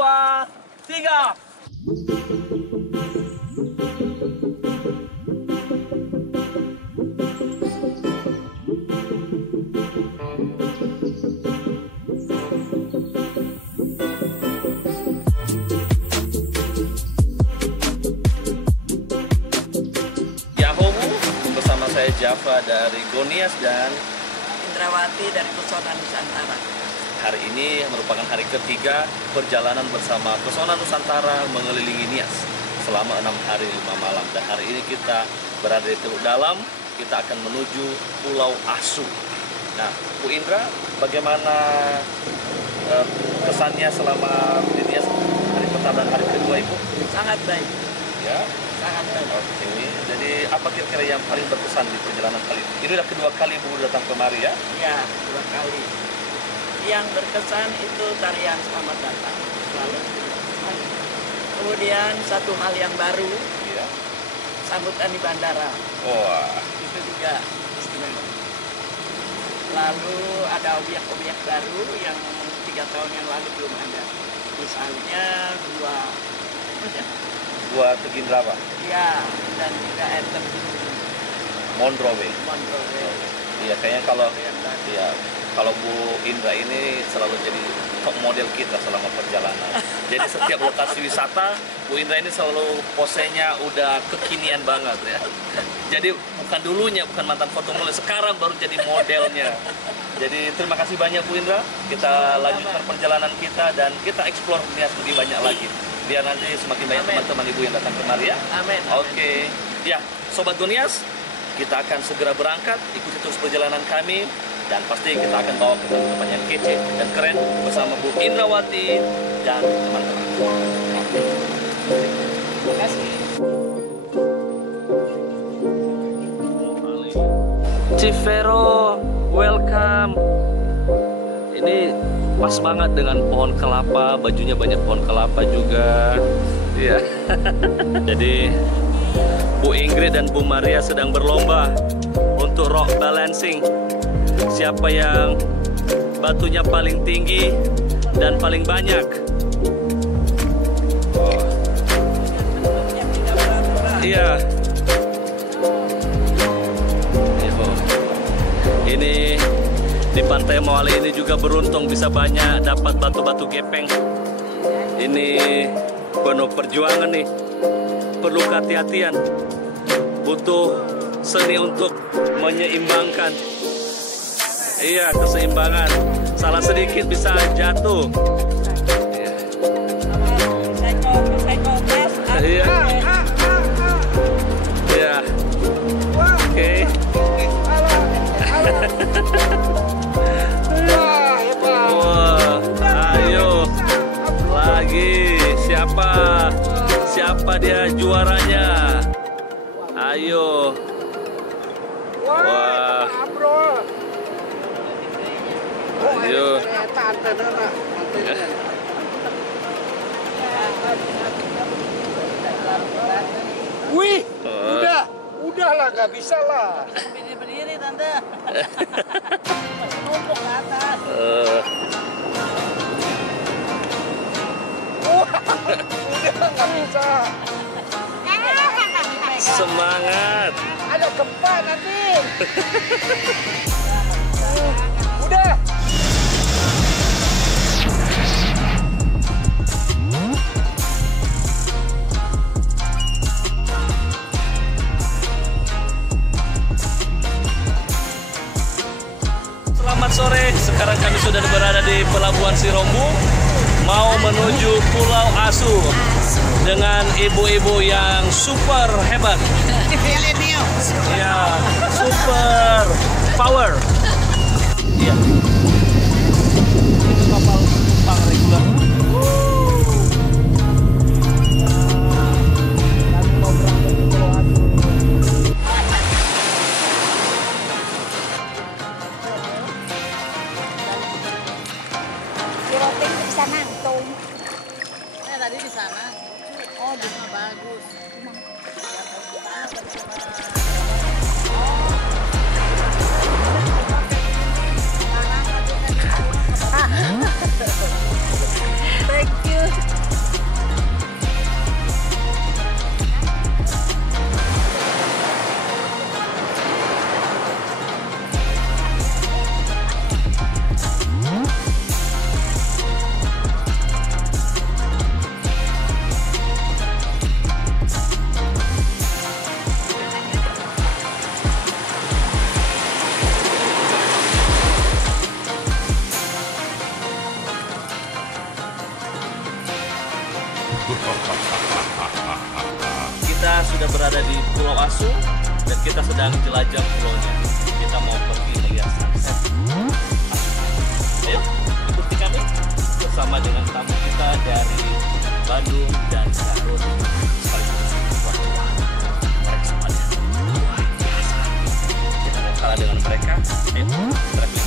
2, 3. Saya Java dari Gonias dan Indrawati dari Pesona Nusantara. Hari ini merupakan hari ketiga perjalanan bersama Pesona Nusantara mengelilingi Nias selama 6 hari 5 malam. Dan hari ini kita berada di Teluk Dalam, kita akan menuju Pulau Asu. Nah, Bu Indra, bagaimana kesannya selama di Nias hari pertama dan hari kedua, Ibu? Sangat baik. Ya. Sangat baik. Oke. Jadi apa kira-kira yang paling berkesan di perjalanan kali ini? Ini udah kedua kali Bu datang kemari ya? Ya, 2 kali. Yang berkesan itu tarian selamat datang. Lalu kemudian satu hal yang baru, Iya. sambutan di bandara. Wah. Itu juga istimewa. Lalu ada objek-objek baru yang 3 tahun yang lalu belum ada. Misalnya Buat Tegindra apa? ya, dan juga air terjun Monroe. Iya, kayaknya kalau Bu Indra ini selalu jadi top model kita selama perjalanan. Jadi setiap lokasi wisata, Bu Indra ini selalu posenya udah kekinian banget ya. Jadi bukan mantan foto model, sekarang baru jadi modelnya. Jadi terima kasih banyak Bu Indra. Kita lanjutkan perjalanan kita dan kita eksplor Nias lebih banyak lagi. Biar nanti semakin banyak teman-teman Ibu yang datang kemari ya. Amin. Oke. Ya, Sobat Gonias, kita akan segera berangkat, ikuti terus perjalanan kami, dan pasti kita akan bawa ke tempat yang kece dan keren bersama Bu Indrawati dan teman-teman. Terima kasih. Civero, welcome. Ini pas banget dengan pohon kelapa, bajunya banyak pohon kelapa juga. Iya. Jadi Bu Ingrid dan Bu Maria sedang berlomba untuk rock balancing. Siapa yang batunya paling tinggi dan paling banyak. Oh. Iya. Ini di Pantai Moale ini juga beruntung bisa banyak dapat batu-batu gepeng. Ini penuh perjuangan nih, perlu kehati-hatian, butuh seni untuk menyeimbangkan. Iya, keseimbangan. Salah sedikit bisa jatuh. Iya. Iya. Oke. Wah, ayo lagi, siapa dia juaranya? Ayo. Wah. Ayo. Wih, udahlah, gak bisa lah. Berdiri tante. Numpuk ke atas. Udah gak bisa. Semangat. Ada gempa nanti. Udah. Selamat sore, sekarang kami sudah berada di Pelabuhan Sirombu, mau menuju Pulau Asu dengan ibu-ibu yang super hebat. Ya, super power. Iya. Itu kapal Jepang reguler. Bisa nangtung. Tadi di sana. Oh, di sana bagus. Thank you. Kita sudah berada di Pulau Asu dan kita sedang jelajah pulaunya. Kita mau pergi melihat sunset. Ayo, ikuti kami bersama dengan tamu kita dari Bandung dan Garut. Sekaligus mereka semuanya luar biasa. Kita mau kalah dengan mereka. Ayo,